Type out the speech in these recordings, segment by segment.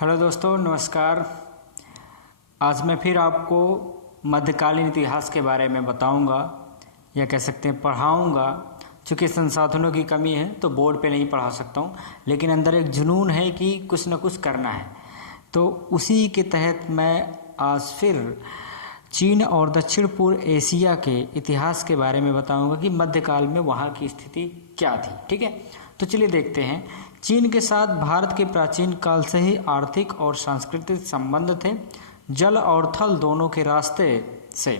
Hello दोस्तों, नमस्कार। आज मैं फिर आपको मध्यकालीन इतिहास के बारे में बताऊंगा या कह सकते हैं पढ़ाऊंगा। चूँकि संसाधनों की कमी है तो बोर्ड पे नहीं पढ़ा सकता हूँ, लेकिन अंदर एक जुनून है कि कुछ न कुछ करना है। तो उसी के तहत मैं आज फिर चीन और दक्षिण पूर्व एशिया के इतिहास के बारे में बताऊंगा कि मध्यकाल में वहाँ की स्थिति क्या थी। ठीक है, तो चलिए देखते हैं। चीन के साथ भारत के प्राचीन काल से ही आर्थिक और सांस्कृतिक संबंध थे। जल और थल दोनों के रास्ते से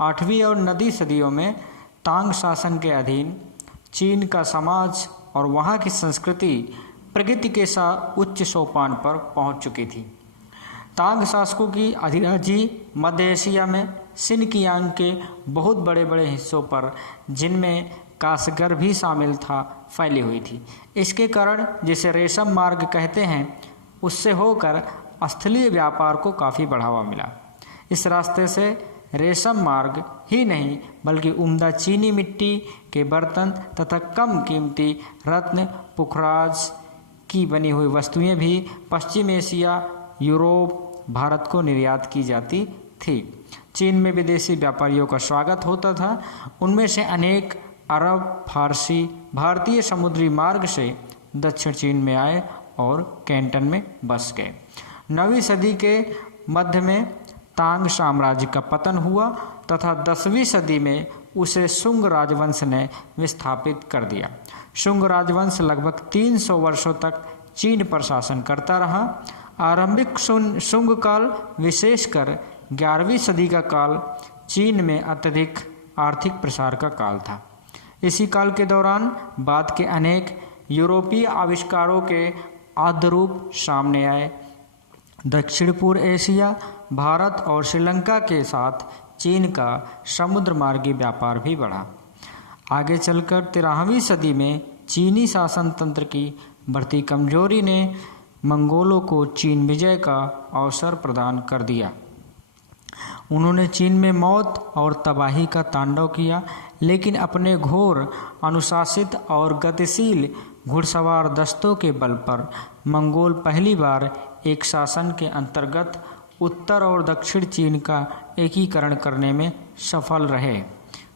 8वीं और 9वीं सदियों में तांग शासन के अधीन चीन का समाज और वहाँ की संस्कृति प्रगति के साथ उच्च सोपान पर पहुँच चुकी थी। तांग शासकों की अधिराज्य मध्य एशिया में सिनकियांग के बहुत बड़े बड़े हिस्सों पर, जिनमें कासगर भी शामिल था, फैली हुई थी। इसके कारण जिसे रेशम मार्ग कहते हैं, उससे होकर स्थलीय व्यापार को काफ़ी बढ़ावा मिला। इस रास्ते से रेशम मार्ग ही नहीं बल्कि उम्दा चीनी मिट्टी के बर्तन तथा कम कीमती रत्न पुखराज की बनी हुई वस्तुएं भी पश्चिम एशिया, यूरोप, भारत को निर्यात की जाती थी। चीन में विदेशी व्यापारियों का स्वागत होता था। उनमें से अनेक अरब, फारसी, भारतीय समुद्री मार्ग से दक्षिण चीन में आए और कैंटन में बस गए। 9वीं सदी के मध्य में तांग साम्राज्य का पतन हुआ तथा 10वीं सदी में उसे शुंग राजवंश ने विस्थापित कर दिया। शुंग राजवंश लगभग 300 वर्षों तक चीन पर शासन करता रहा। आरंभिक शुंग काल, विशेषकर 11वीं सदी का काल, चीन में अत्यधिक आर्थिक प्रसार का काल था। इसी काल के दौरान बाद के अनेक यूरोपीय आविष्कारों के आद्य रूप सामने आए। दक्षिण पूर्व एशिया, भारत और श्रीलंका के साथ चीन का समुद्र मार्गी व्यापार भी बढ़ा। आगे चलकर 13वीं सदी में चीनी शासन तंत्र की बढ़ती कमजोरी ने मंगोलों को चीन विजय का अवसर प्रदान कर दिया। उन्होंने चीन में मौत और तबाही का तांडव किया, लेकिन अपने घोर, अनुशासित और गतिशील घुड़सवार दस्तों के बल पर मंगोल पहली बार एक शासन के अंतर्गत उत्तर और दक्षिण चीन का एकीकरण करने में सफल रहे।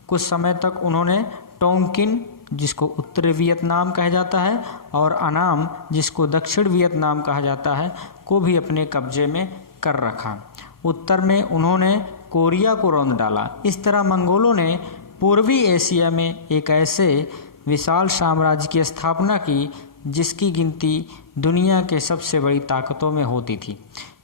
कुछ समय तक उन्होंने टोंगकिन, जिसको उत्तरी वियतनाम कहा जाता है, और अनाम, जिसको दक्षिण वियतनाम कहा जाता है, को भी अपने कब्जे में कर रखा। उत्तर में उन्होंने कोरिया को रौंद डाला। इस तरह मंगोलों ने पूर्वी एशिया में एक ऐसे विशाल साम्राज्य की स्थापना की जिसकी गिनती दुनिया के सबसे बड़ी ताकतों में होती थी।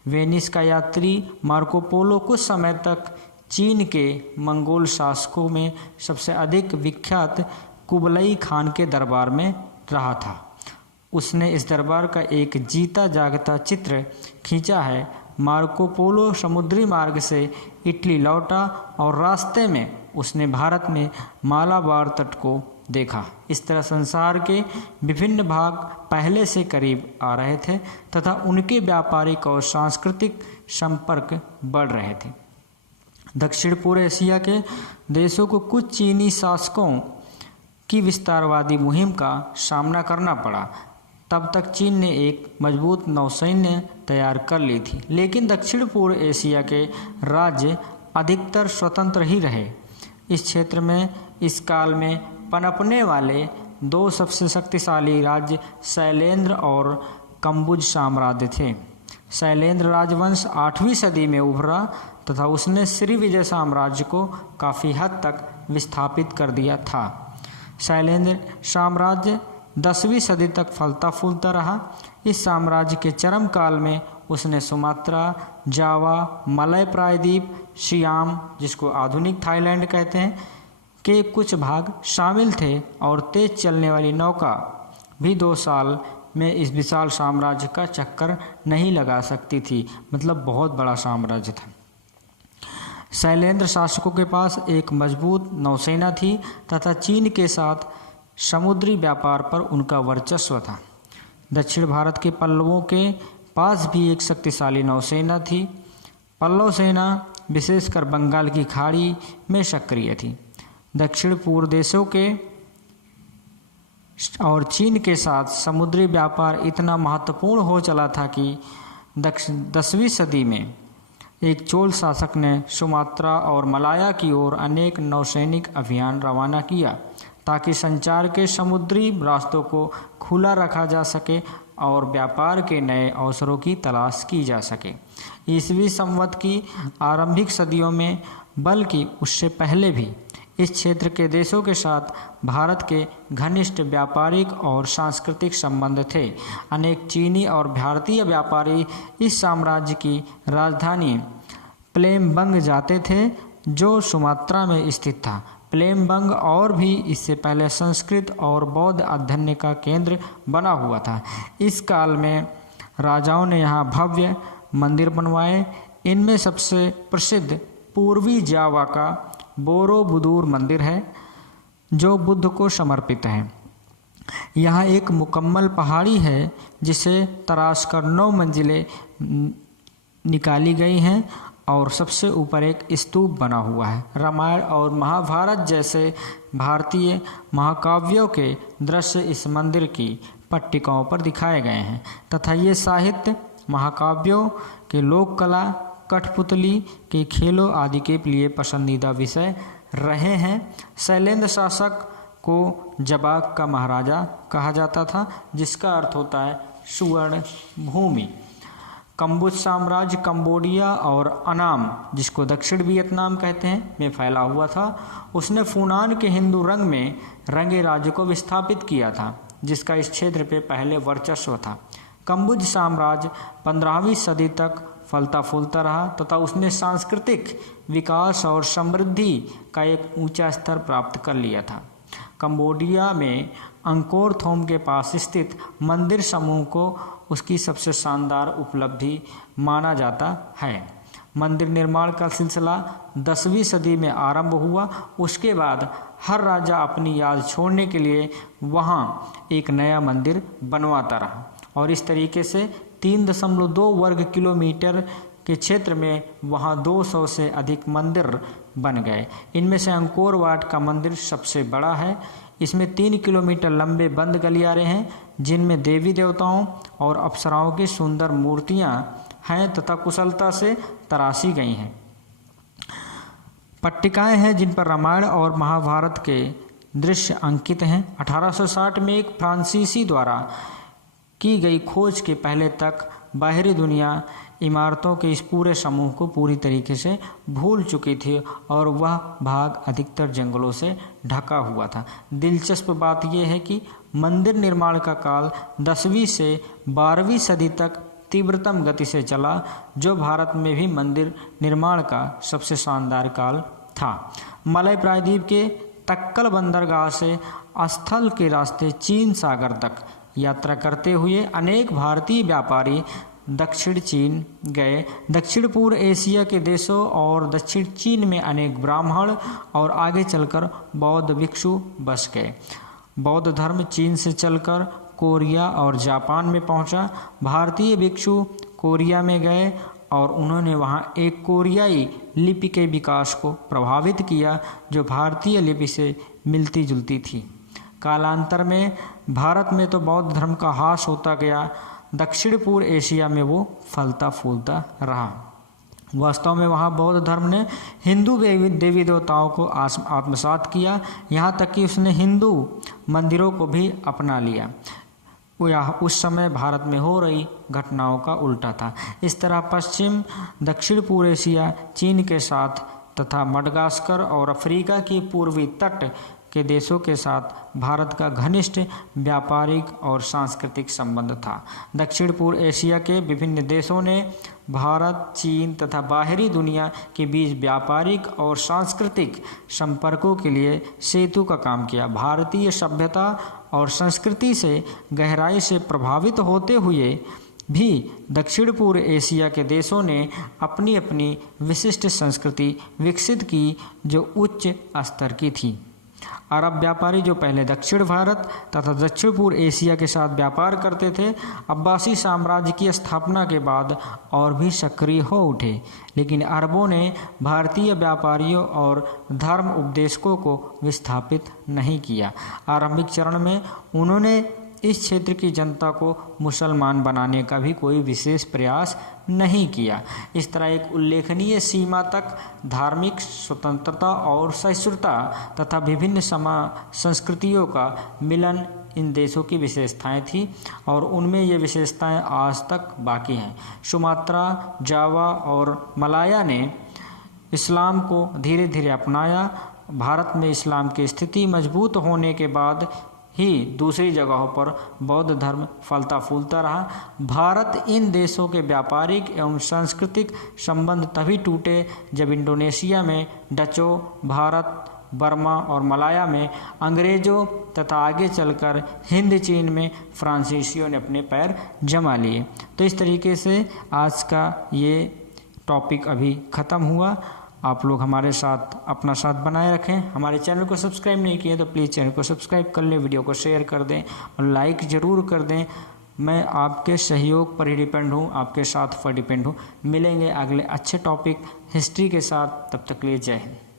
वेनिस का यात्री मार्को पोलो कुछ समय तक चीन के मंगोल शासकों में सबसे अधिक विख्यात कुबलई खान के दरबार में रहा था। उसने इस दरबार का एक जीता जागता चित्र खींचा है। मार्को पोलो समुद्री मार्ग से इटली लौटा और रास्ते में उसने भारत में मालाबार तट को देखा। इस तरह संसार के विभिन्न भाग पहले से करीब आ रहे थे तथा उनके व्यापारिक और सांस्कृतिक संपर्क बढ़ रहे थे। दक्षिण पूर्व एशिया के देशों को कुछ चीनी शासकों की विस्तारवादी मुहिम का सामना करना पड़ा। तब तक चीन ने एक मजबूत नौसैन्य तैयार कर ली थी, लेकिन दक्षिण पूर्व एशिया के राज्य अधिकतर स्वतंत्र ही रहे। इस क्षेत्र में इस काल में पनपने वाले दो सबसे शक्तिशाली राज्य शैलेंद्र और कंबुज साम्राज्य थे। शैलेंद्र राजवंश 8वीं सदी में उभरा तथा उसने श्रीविजय साम्राज्य को काफ़ी हद तक विस्थापित कर दिया था। शैलेंद्र साम्राज्य 10वीं सदी तक फलता फूलता रहा। इस साम्राज्य के चरम काल में उसने सुमात्रा, जावा, मलय प्रायद्वीप, सियाम, जिसको आधुनिक थाईलैंड कहते हैं, के कुछ भाग शामिल थे और तेज चलने वाली नौका भी 2 साल में इस विशाल साम्राज्य का चक्कर नहीं लगा सकती थी। मतलब बहुत बड़ा साम्राज्य था। शैलेंद्र शासकों के पास एक मजबूत नौसेना थी तथा चीन के साथ समुद्री व्यापार पर उनका वर्चस्व था। दक्षिण भारत के पल्लवों के पास भी एक शक्तिशाली नौसेना थी। पल्लव सेना विशेषकर बंगाल की खाड़ी में सक्रिय थी। दक्षिण पूर्व देशों के और चीन के साथ समुद्री व्यापार इतना महत्वपूर्ण हो चला था कि 10वीं सदी में एक चोल शासक ने सुमात्रा और मलाया की ओर अनेक नौसैनिक अभियान रवाना किया ताकि संचार के समुद्री रास्तों को खुला रखा जा सके और व्यापार के नए अवसरों की तलाश की जा सके। ईसवी संवत की आरंभिक सदियों में, बल्कि उससे पहले भी, इस क्षेत्र के देशों के साथ भारत के घनिष्ठ व्यापारिक और सांस्कृतिक संबंध थे। अनेक चीनी और भारतीय व्यापारी इस साम्राज्य की राजधानी प्लेमबंग जाते थे, जो सुमात्रा में स्थित था। प्लेमबंग और भी इससे पहले संस्कृत और बौद्ध अध्ययन का केंद्र बना हुआ था। इस काल में राजाओं ने यहाँ भव्य मंदिर बनवाए। इनमें सबसे प्रसिद्ध पूर्वी जावा का बोरोबुदुर मंदिर है, जो बुद्ध को समर्पित है। यहाँ एक मुकम्मल पहाड़ी है जिसे तराश कर 9 मंजिलें निकाली गई हैं और सबसे ऊपर एक स्तूप बना हुआ है। रामायण और महाभारत जैसे भारतीय महाकाव्यों के दृश्य इस मंदिर की पट्टिकाओं पर दिखाए गए हैं तथा ये साहित्य, महाकाव्यों के लोक कला, कठपुतली के खेलों आदि के लिए पसंदीदा विषय रहे हैं। शैलेंद्र शासक को जबाग का महाराजा कहा जाता था, जिसका अर्थ होता है सुवर्ण भूमि। कंबुज साम्राज्य कंबोडिया और अनाम, जिसको दक्षिण वियतनाम कहते हैं, में फैला हुआ था। उसने फूनान के हिंदू रंग में रंगे राज्य को विस्थापित किया था, जिसका इस क्षेत्र पे पहले वर्चस्व था। कंबुज साम्राज्य 15वीं सदी तक फलता फूलता रहा तथा उसने सांस्कृतिक विकास और समृद्धि का एक ऊंचा स्तर प्राप्त कर लिया था। कंबोडिया में अंकोर थोम के पास स्थित मंदिर समूह को उसकी सबसे शानदार उपलब्धि माना जाता है। मंदिर निर्माण का सिलसिला 10वीं सदी में आरंभ हुआ। उसके बाद हर राजा अपनी याद छोड़ने के लिए वहाँ एक नया मंदिर बनवाता रहा और इस तरीके से 3.2 वर्ग किलोमीटर के क्षेत्र में वहाँ 200 से अधिक मंदिर बन गए। इनमें से अंकोर वाट का मंदिर सबसे बड़ा है। इसमें 3 किलोमीटर लंबे बंद गलियारे हैं, जिनमें देवी देवताओं और अप्सराओं की सुंदर मूर्तियां हैं तथा कुशलता से तराशी गई हैं। पट्टिकाएं हैं जिन पर रामायण और महाभारत के दृश्य अंकित हैं। 1860 में एक फ्रांसीसी द्वारा की गई खोज के पहले तक बाहरी दुनिया इमारतों के इस पूरे समूह को पूरी तरीके से भूल चुकी थी और वह भाग अधिकतर जंगलों से ढका हुआ था। दिलचस्प बात यह है कि मंदिर निर्माण का काल 10वीं से 12वीं सदी तक तीव्रतम गति से चला, जो भारत में भी मंदिर निर्माण का सबसे शानदार काल था। मलय प्रायद्वीप के तक्कल बंदरगाह से स्थल के रास्ते चीन सागर तक यात्रा करते हुए अनेक भारतीय व्यापारी दक्षिण चीन गए। दक्षिण पूर्व एशिया के देशों और दक्षिण चीन में अनेक ब्राह्मण और आगे चलकर बौद्ध भिक्षु बस गए। बौद्ध धर्म चीन से चलकर कोरिया और जापान में पहुंचा। भारतीय भिक्षु कोरिया में गए और उन्होंने वहां एक कोरियाई लिपि के विकास को प्रभावित किया, जो भारतीय लिपि से मिलती जुलती थी। कालांतर में भारत में तो बौद्ध धर्म का ह्रास होता गया, दक्षिण पूर्व एशिया में वो फलता फूलता रहा। वास्तव में वहाँ बौद्ध धर्म ने हिंदू देवी देवताओं को आत्मसात किया, यहाँ तक कि उसने हिंदू मंदिरों को भी अपना लिया। उस समय भारत में हो रही घटनाओं का उल्टा था। इस तरह पश्चिम दक्षिण पूर्व एशिया चीन के साथ तथा मडगास्कर और अफ्रीका के पूर्वी तट के देशों के साथ भारत का घनिष्ठ व्यापारिक और सांस्कृतिक संबंध था। दक्षिण पूर्व एशिया के विभिन्न देशों ने भारत, चीन तथा बाहरी दुनिया के बीच व्यापारिक और सांस्कृतिक संपर्कों के लिए सेतु का काम किया। भारतीय सभ्यता और संस्कृति से गहराई से प्रभावित होते हुए भी दक्षिण पूर्व एशिया के देशों ने अपनी अपनी विशिष्ट संस्कृति विकसित की, जो उच्च स्तर की थी। अरब व्यापारी जो पहले दक्षिण भारत तथा दक्षिण पूर्व एशिया के साथ व्यापार करते थे, अब्बासी साम्राज्य की स्थापना के बाद और भी सक्रिय हो उठे, लेकिन अरबों ने भारतीय व्यापारियों और धर्म उपदेशकों को विस्थापित नहीं किया। आरंभिक चरण में उन्होंने इस क्षेत्र की जनता को मुसलमान बनाने का भी कोई विशेष प्रयास नहीं किया। इस तरह एक उल्लेखनीय सीमा तक धार्मिक स्वतंत्रता और सहिष्णुता तथा विभिन्न संस्कृतियों का मिलन इन देशों की विशेषताएं थी और उनमें ये विशेषताएं आज तक बाकी हैं। सुमात्रा, जावा और मलाया ने इस्लाम को धीरे धीरे अपनाया। भारत में इस्लाम की स्थिति मजबूत होने के बाद ही दूसरी जगहों पर बौद्ध धर्म फलता फूलता रहा। भारत इन देशों के व्यापारिक एवं सांस्कृतिक संबंध तभी टूटे जब इंडोनेशिया में डचों, भारत, बर्मा और मलाया में अंग्रेज़ों तथा आगे चलकर हिंद चीन में फ्रांसीसियों ने अपने पैर जमा लिए। तो इस तरीके से आज का ये टॉपिक अभी ख़त्म हुआ। आप लोग हमारे साथ अपना साथ बनाए रखें। हमारे चैनल को सब्सक्राइब नहीं किए तो प्लीज़ चैनल को सब्सक्राइब कर लें, वीडियो को शेयर कर दें और लाइक ज़रूर कर दें। मैं आपके सहयोग पर ही डिपेंड हूँ, आपके साथ पर डिपेंड हूँ। मिलेंगे अगले अच्छे टॉपिक हिस्ट्री के साथ, तब तक के लिए जय हिंद।